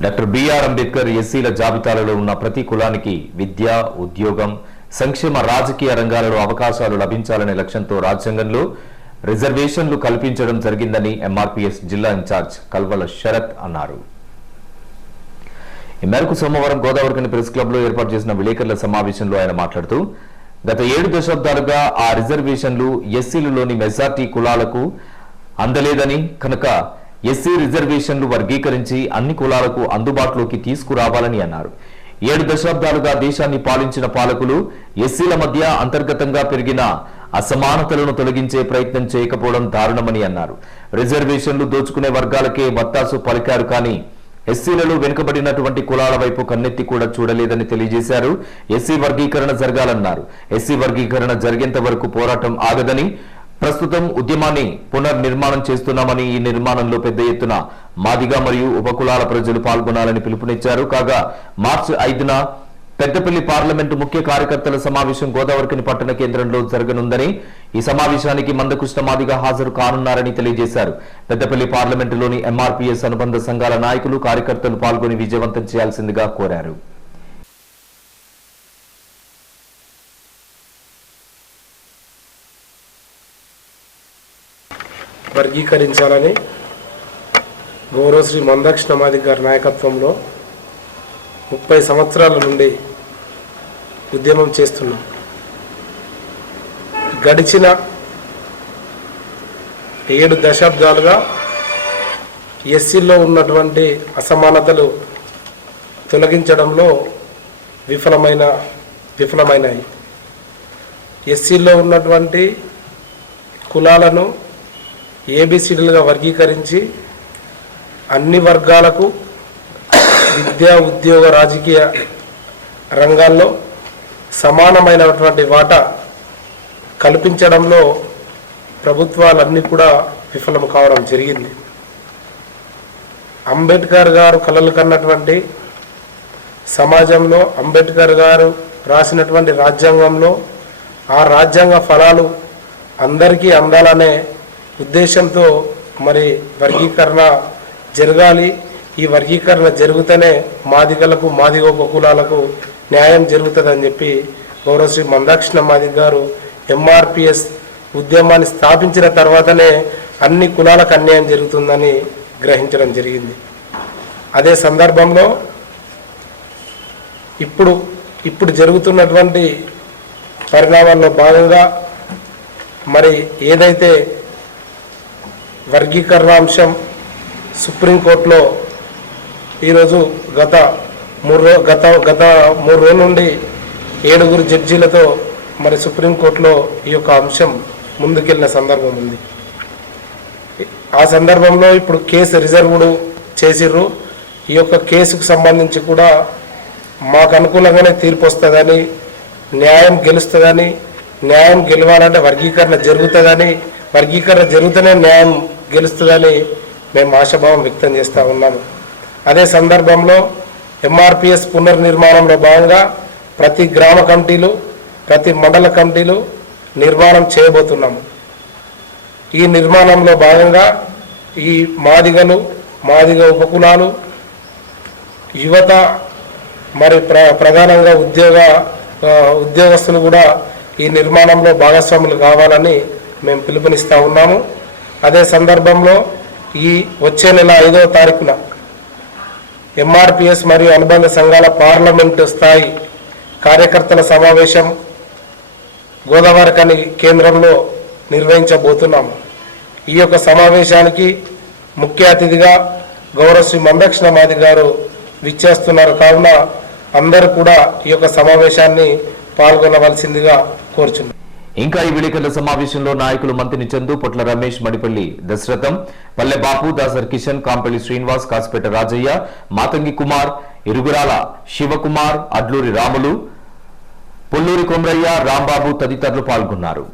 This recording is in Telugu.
డాక్టర్ బిఆర్ అంబేద్కర్ ఎస్సీల జాబితాలలో ఉన్న ప్రతి కులానికి విద్య ఉద్యోగం సంక్షేమ రాజకీయ రంగాలలో అవకాశాలు లభించాలనే లక్ష్యంతో రాజ్యాంగంలో రిజర్వేషన్లు కల్పించడం జరిగిందని ఎంఆర్పీఎస్ జిల్లా ఇన్ఛార్జ్ కల్వల శరత్ అన్నారు. ఈ మేరకు సోమవారం గోదావరికని ప్రెస్ క్లబ్లో ఏర్పాటు చేసిన విలేకరుల సమావేశంలో ఆయన మాట్లాడుతూ గత ఏడు దశాబ్దాలుగా ఆ రిజర్వేషన్లు ఎస్సీలలోని మెజార్టీ కులాలకు అందలేదని కనుక ఎస్సీ రిజర్వేషన్లు వర్గీకరించి అన్ని కులాలకు అందుబాటులోకి తీసుకురావాలని అన్నారు. ఏడు దశాబ్దాలుగా దేశాన్ని పాలించిన పాలకులు ఎస్సీల మధ్య అంతర్గతంగా పెరిగిన అసమానతలను తొలగించే ప్రయత్నం చేయకపోవడం దారుణమని అన్నారు. రిజర్వేషన్లు దోచుకునే వర్గాలకే వత్తాసు పలికారు కానీ ఎస్సీలలో వెనుకబడినటువంటి కులాల వైపు కన్నెత్తి కూడా చూడలేదని తెలియజేశారు. ఎస్సీ వర్గీకరణ జరగాలన్నారు. ఎస్సీ వర్గీకరణ జరిగేంత వరకు పోరాటం ఆగదని ప్రస్తుతం ఉద్యమాన్ని పునర్నిర్మాణం చేస్తున్నామని ఈ నిర్మాణంలో పెద్ద ఎత్తున మాదిగా మరియు ఉపకులాల ప్రజలు పాల్గొనాలని పిలుపునిచ్చారు. కాగా మార్చి ఐదున పెద్దపల్లి పార్లమెంటు ముఖ్య కార్యకర్తల సమావేశం గోదావరికని పట్టణ కేంద్రంలో జరగనుందని ఈ సమావేశానికి మందకృష్ణ మాదిగా హాజరు కానున్నారని తెలియజేశారు. పెద్దపల్లి పార్లమెంటులోని ఎంఆర్పీఎస్ అనుబంధ సంఘాల నాయకులు కార్యకర్తలు పాల్గొని విజయవంతం చేయాల్సిందిగా కోరారు. వర్గీకరించాలని గౌరవశ్రీ మందక్షిణ మాది గారి నాయకత్వంలో ముప్పై సంవత్సరాల నుండి ఉద్యమం చేస్తున్నాం. గడిచిన ఏడు దశాబ్దాలుగా ఎస్సీలో ఉన్నటువంటి అసమానతలు తొలగించడంలో విఫలమైన విఫలమైనాయి. ఎస్సీలో ఉన్నటువంటి కులాలను ఏబిసిడీలుగా వర్గీకరించి అన్ని వర్గాలకు విద్యా ఉద్యోగ రాజకీయ రంగాల్లో సమానమైనటువంటి వాటా కల్పించడంలో ప్రభుత్వాలన్నీ కూడా విఫలం కావడం జరిగింది. అంబేద్కర్ గారు కలలు కన్నటువంటి సమాజంలో అంబేద్కర్ గారు రాసినటువంటి రాజ్యాంగంలో ఆ రాజ్యాంగ ఫలాలు అందరికీ అందాలనే ఉద్దేశంతో మరి వర్గీకరణ జరగాలి. ఈ వర్గీకరణ జరుగుతూనే మాదిగలకు మాదిగ ఉపకులాలకు న్యాయం జరుగుతుందని చెప్పి గౌరవశ్రీ మందాక్షిణ మాదిగ గారు ఎంఆర్పిఎస్ ఉద్యమాన్ని స్థాపించిన తర్వాతనే అన్ని కులాలకు అన్యాయం జరుగుతుందని గ్రహించడం జరిగింది. అదే సందర్భంలో ఇప్పుడు ఇప్పుడు జరుగుతున్నటువంటి పరిణామాల్లో భాగంగా మరి ఏదైతే వర్గీకరణ అంశం సుప్రీంకోర్టులో ఈరోజు గత మూడు రో గత గత మూడు రోజుల నుండి ఏడుగురు జడ్జీలతో మరి సుప్రీంకోర్టులో ఈ యొక్క అంశం ముందుకెళ్ళిన సందర్భం ఉంది. ఆ సందర్భంలో ఇప్పుడు కేసు రిజర్వ్డ్ చేసిర్రు. ఈ యొక్క కేసుకు సంబంధించి కూడా మాకు అనుకూలంగానే తీర్పు వస్తుందని న్యాయం గెలుస్తుందని న్యాయం గెలవాలంటే వర్గీకరణ జరుగుతుందని వర్గీకరణ జరుగుతూనే న్యాయం గెలుస్తుందని మేము ఆశాభావం వ్యక్తం చేస్తూ ఉన్నాము. అదే సందర్భంలో ఎంఆర్పిఎస్ పునర్నిర్మాణంలో భాగంగా ప్రతి గ్రామ కమిటీలు ప్రతి మండల కమిటీలు నిర్మాణం చేయబోతున్నాము. ఈ నిర్మాణంలో భాగంగా ఈ మాదిగలు మాదిగ ఉపకులాలు యువత మరి ప్ర ప్రధానంగా ఉద్యోగ ఉద్యోగస్తులు కూడా ఈ నిర్మాణంలో భాగస్వాములు కావాలని మేము పిలుపునిస్తూ ఉన్నాము. అదే సందర్భంలో ఈ వచ్చే నెల ఐదవ తారీఖున ఎంఆర్పిఎస్ మరియు అనుబంధ సంఘాల పార్లమెంటు స్థాయి కార్యకర్తల సమావేశం గోదావరికని కేంద్రంలో నిర్వహించబోతున్నాము ఈ యొక్క సమావేశానికి ముఖ్య అతిథిగా గౌరవశ్రీ మందక్షణ మాది గారు విచ్చేస్తున్నారు. కావున అందరూ కూడా ఈ యొక్క సమావేశాన్ని పాల్గొనవలసిందిగా కోరుచున్నారు ఇంకా ఈ విలేకరుల సమావేశంలో నాయకులు మంత్రి చందు పొట్ల రమేష్ మడిపల్లి దశరథం పల్లె బాపు దాసర్ కిషన్ కాంపల్లి శ్రీనివాస్ కాసిపేట రాజయ్య మాతంగి కుమార్ ఇరుగురాల శివకుమార్ అడ్లూరి రాములు పుల్లూరి కొమరయ్య రాంబాబు తదితరులు పాల్గొన్నారు.